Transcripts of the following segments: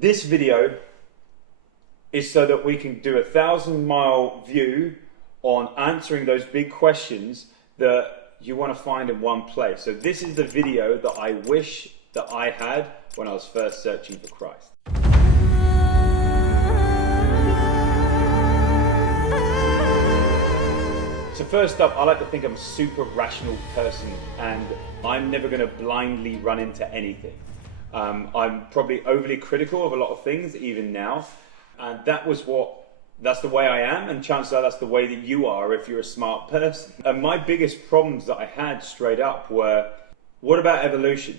This video is so that we can do a 1,000-mile view on answering those big questions that you want to find in one place. So this is the video that I wish that I had when I was first searching for Christ. So first up, I like to think I'm a super rational person and I'm never going to blindly run into anything. I'm probably overly critical of a lot of things, even now. And that's the way I am, and chances are that's the way that you are if you're a smart person. And my biggest problems that I had straight up were, what about evolution?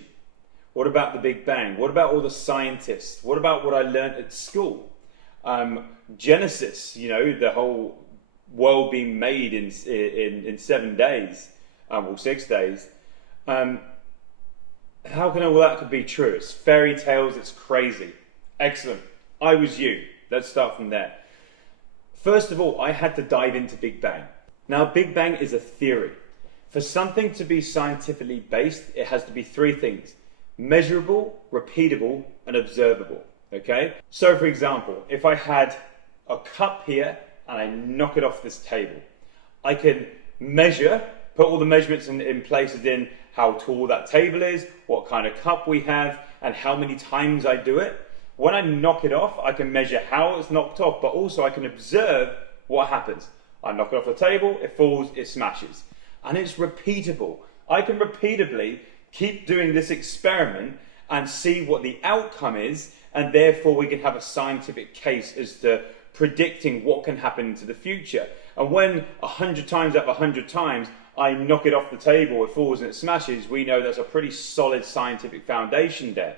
What about the Big Bang? What about all the scientists? What about what I learned at school? Genesis, the whole world being made in 7 days, or 6 days. How can all that could be true? It's fairy tales, it's crazy. Excellent. I was you. Let's start from there. First of all, I had to dive into Big Bang. Now, Big Bang is a theory. For something to be scientifically based, it has to be three things: measurable, repeatable, and observable. Okay? So, for example, if I had a cup here and I knock it off this table, I can measure, put all the measurements in places in how tall that table is, what kind of cup we have, and how many times I do it. When I knock it off, I can measure how it's knocked off, but also I can observe what happens. I knock it off the table, it falls, it smashes. And it's repeatable. I can repeatably keep doing this experiment and see what the outcome is, and therefore we can have a scientific case as to predicting what can happen into the future. And when 100 times out of 100 times I knock it off the table, it falls and it smashes, we know there's a pretty solid scientific foundation there.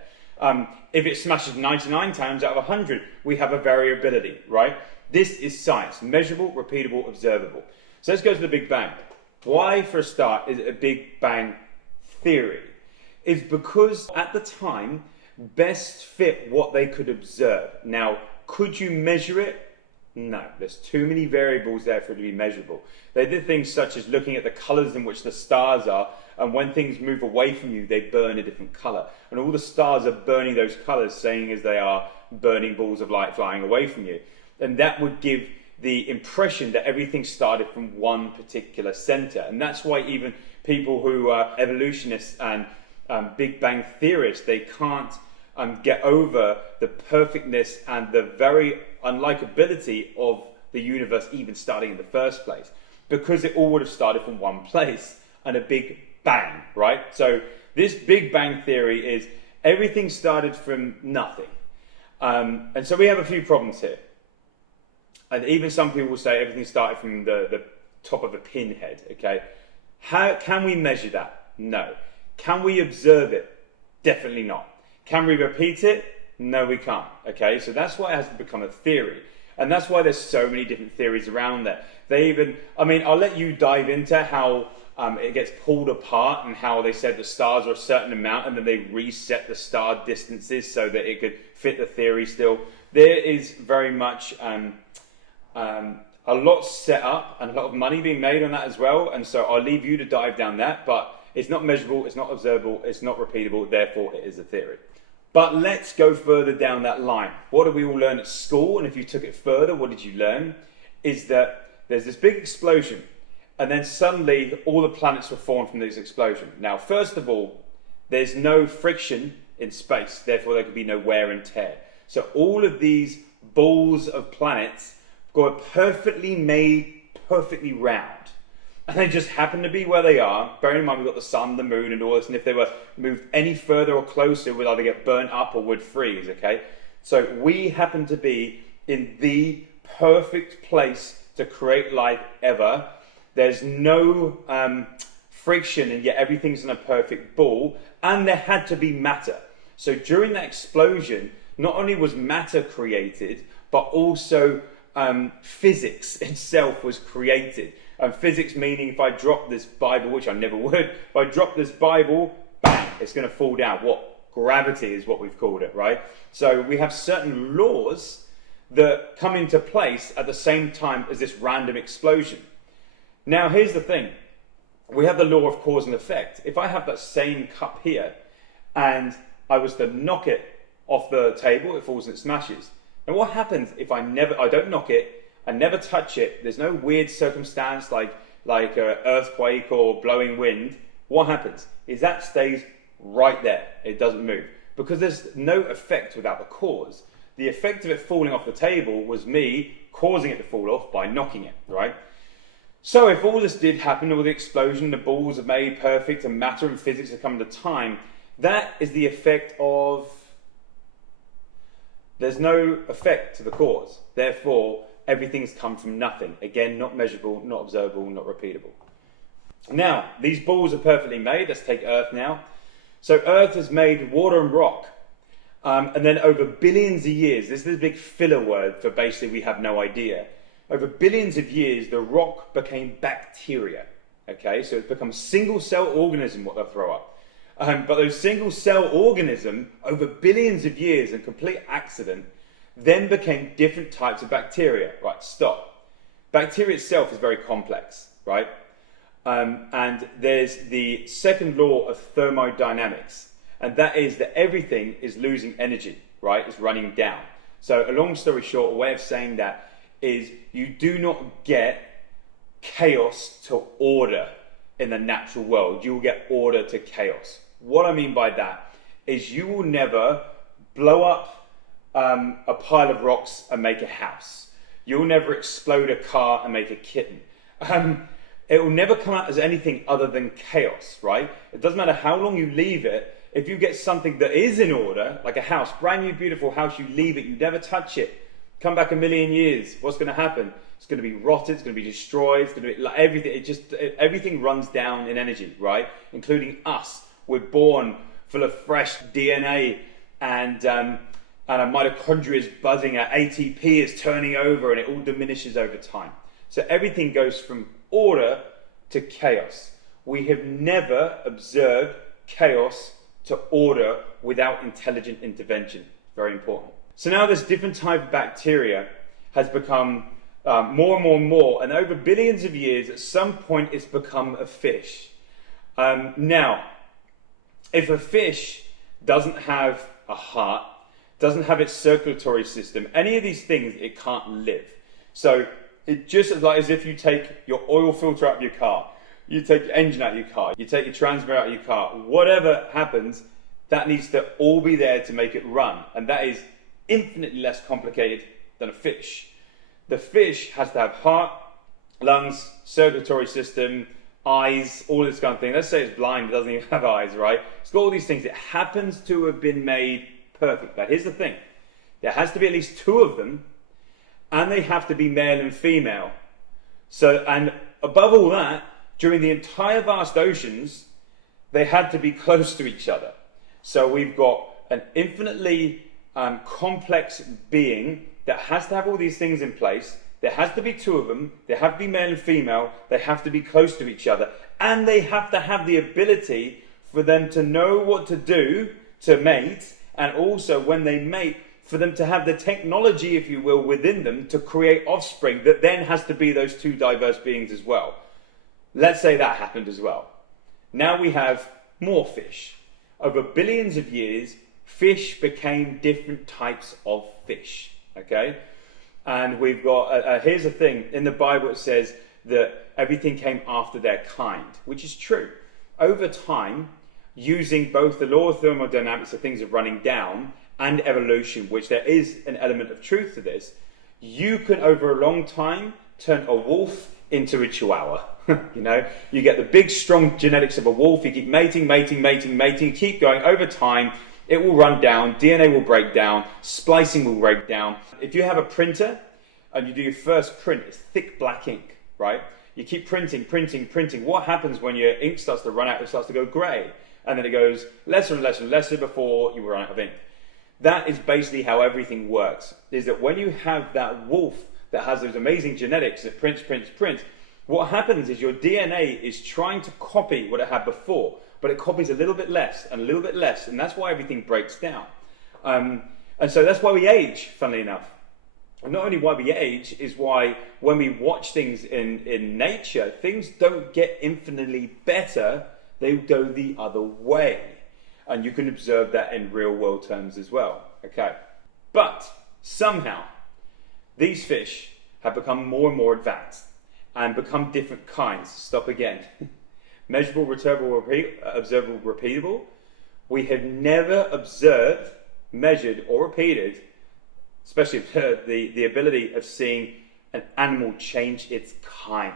If it smashes 99 times out of 100, we have a variability, right? This is science: measurable, repeatable, observable. So let's go to the Big Bang. Why, for a start, is it a Big Bang theory? It's because at the time, best fit what they could observe. Now, could you measure it? No, there's too many variables there for it to be measurable. They did things such as looking at the colors in which the stars are, and when things move away from you, they burn a different color. And all the stars are burning those colors, saying as they are burning balls of light flying away from you. And that would give the impression that everything started from one particular center. And that's why even people who are evolutionists and Big Bang theorists, they can't get over the perfectness and the very unlikability of the universe even starting in the first place, because it all would have started from one place and a big bang, right? So this Big Bang theory is everything started from nothing. And so we have a few problems here. And even some people will say everything started from the top of a pinhead, okay? How can we measure that? No. Can we observe it? Definitely not. Can we repeat it? No, we can't. Okay, so that's why it has to become a theory. And that's why there's so many different theories around there. I'll let you dive into how it gets pulled apart and how they said the stars are a certain amount and then they reset the star distances so that it could fit the theory still. There is very much a lot set up and a lot of money being made on that as well. And so I'll leave you to dive down that, but it's not measurable, it's not observable, it's not repeatable, therefore it is a theory. But let's go further down that line. What did we all learn at school? And if you took it further, what did you learn? Is that there's this big explosion, and then suddenly all the planets were formed from this explosion. Now, first of all, there's no friction in space, therefore there could be no wear and tear. So all of these balls of planets got perfectly made, perfectly round. And they just happen to be where they are. Bearing in mind we've got the sun, the moon and all this, and if they were moved any further or closer, would either get burnt up or would freeze, okay? So we happen to be in the perfect place to create life ever. There's no friction, and yet everything's in a perfect ball, and there had to be matter. So during that explosion, not only was matter created, but also physics itself was created. And physics meaning if I drop this Bible, which I never would, if I drop this Bible, bang, it's going to fall down. Gravity is what we've called it, right? So we have certain laws that come into place at the same time as this random explosion. Now, here's the thing. We have the law of cause and effect. If I have that same cup here and I was to knock it off the table, it falls and it smashes. And what happens if I don't knock it, I never touch it, there's no weird circumstance like an earthquake or blowing wind? What happens is that stays right there. It doesn't move because there's no effect without the cause. The effect of it falling off the table was me causing it to fall off by knocking it, right? So if all this did happen, all the explosion, the balls are made perfect, and matter and physics have come to time, that is the effect of... There's no effect to the cause. Therefore, everything's come from nothing. Again, not measurable, not observable, not repeatable. Now, these balls are perfectly made. Let's take Earth now. So Earth is made water and rock. And then over billions of years, this is a big filler word for basically we have no idea. Over billions of years, the rock became bacteria. Okay, so it's become a single-cell organism, what they'll throw up. But those single-cell organism, over billions of years in complete accident, then became different types of bacteria. Right, stop. Bacteria itself is very complex, right? And there's the second law of thermodynamics, and that is that everything is losing energy, right? It's running down. So a long story short, a way of saying that is you do not get chaos to order in the natural world. You will get order to chaos. What I mean by that is you will never blow up a pile of rocks and make a house. You'll never explode a car and make a kitten. It will never come out as anything other than chaos, right? It doesn't matter how long you leave it. If you get something that is in order, like a house, brand new, beautiful house, you leave it, you never touch it. Come back a million years, what's going to happen? It's going to be rotted, it's going to be destroyed, it's going to be like everything. Everything runs down in energy, right? Including us. We're born full of fresh DNA and our mitochondria is buzzing, our ATP is turning over, and it all diminishes over time. So everything goes from order to chaos. We have never observed chaos to order without intelligent intervention. Very important. So now this different type of bacteria has become more and more and more, and over billions of years, at some point it's become a fish. Now, if a fish doesn't have a heart, doesn't have its circulatory system, any of these things, it can't live. So it just as if you take your oil filter out of your car, you take your engine out of your car, you take your transmitter out of your car, whatever happens, that needs to all be there to make it run. And that is infinitely less complicated than a fish. The fish has to have heart, lungs, circulatory system, eyes, all this kind of thing. Let's say it's blind, it doesn't even have eyes, right? It's got all these things. It happens to have been made perfect. But here's the thing. There has to be at least two of them, and they have to be male and female. So, and above all that, during the entire vast oceans, they had to be close to each other. So we've got an infinitely complex being that has to have all these things in place. There has to be two of them. They have to be male and female. They have to be close to each other. And they have to have the ability for them to know what to do to mate. And also when they mate, for them to have the technology, if you will, within them to create offspring that then has to be those two diverse beings as well. Let's say that happened as well. Now we have more fish. Over billions of years, fish became different types of fish. Okay? And we've got, here's the thing, in the Bible it says that everything came after their kind, which is true. Over time, using both the law of thermodynamics, so things are running down, and evolution, which there is an element of truth to this, you can over a long time turn a wolf into a chihuahua. You know, you get the big strong genetics of a wolf, you keep mating, keep going. Over time, it will run down, DNA will break down, splicing will break down. If you have a printer and you do your first print, it's thick black ink, right? You keep printing. What happens when your ink starts to run out? It starts to go grey. And then it goes lesser and lesser before you run out of ink. That is basically how everything works, is that when you have that wolf that has those amazing genetics that prints, what happens is your DNA is trying to copy what it had before, but it copies a little bit less, and that's why everything breaks down. And so that's why we age, funnily enough. And not only why we age, is why when we watch things in nature, things don't get infinitely better, they go the other way. And you can observe that in real world terms as well. Okay. But somehow, these fish have become more and more advanced and become different kinds. Stop again. Measurable, observable, repeatable. We have never observed, measured, or repeated, especially the ability of seeing an animal change its kind.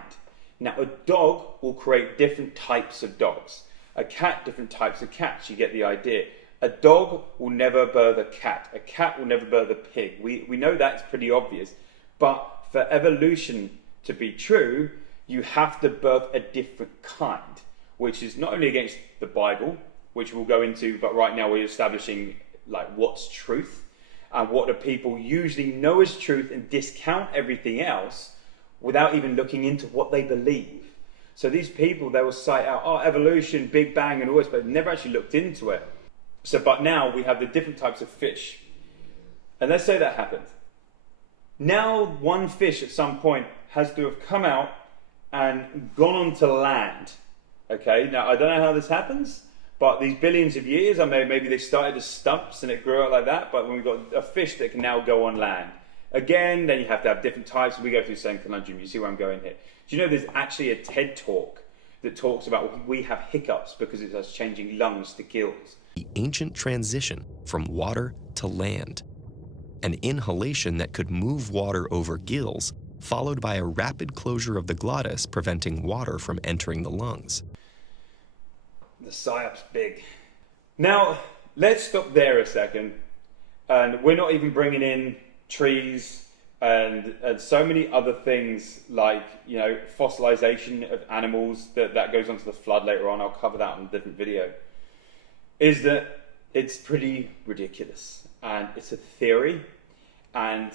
Now, a dog will create different types of dogs. A cat, different types of cats. You get the idea. A dog will never birth a cat. A cat will never birth a pig. We know that's pretty obvious. But for evolution to be true, you have to birth a different kind, which is not only against the Bible, which we'll go into, but right now we're establishing like what's truth and what do people usually know as truth and discount everything else without even looking into what they believe. So these people, they will cite out, oh, evolution, Big Bang and all this, but they've never actually looked into it. So, but now we have the different types of fish. And let's say that happened. Now one fish at some point has to have come out and gone onto land. Okay, now I don't know how this happens, but these billions of years, I mean, maybe they started as stumps and it grew out like that, but when we've got a fish that can now go on land. Again, then you have to have different types, and we go through the same conundrum. You see where I'm going here. Do you know there's actually a TED talk that talks about we have hiccups because it's us changing lungs to gills. The ancient transition from water to land. An inhalation that could move water over gills, followed by a rapid closure of the glottis, preventing water from entering the lungs. The psyop's big. Now, let's stop there a second. And we're not even bringing in trees and so many other things like, you know, fossilization of animals that goes onto the flood later on. I'll cover that in a different video. Is that it's pretty ridiculous and it's a theory and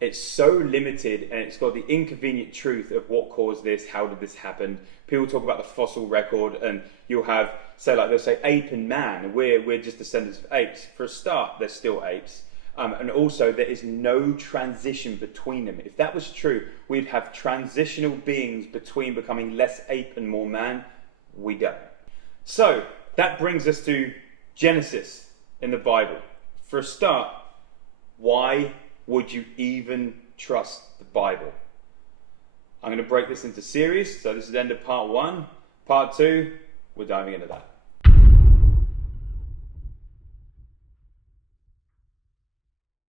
it's so limited and it's got the inconvenient truth of what caused this, how did this happen. People talk about the fossil record and you'll have, say like they'll say ape and man, and we're just descendants of apes. For a start, they're still apes. And also there is no transition between them. If that was true, we'd have transitional beings between becoming less ape and more man. We don't. So that brings us to Genesis in the Bible. For a start, why would you even trust the Bible? I'm going to break this into series. So this is the end of part 1. Part 2, we're diving into that.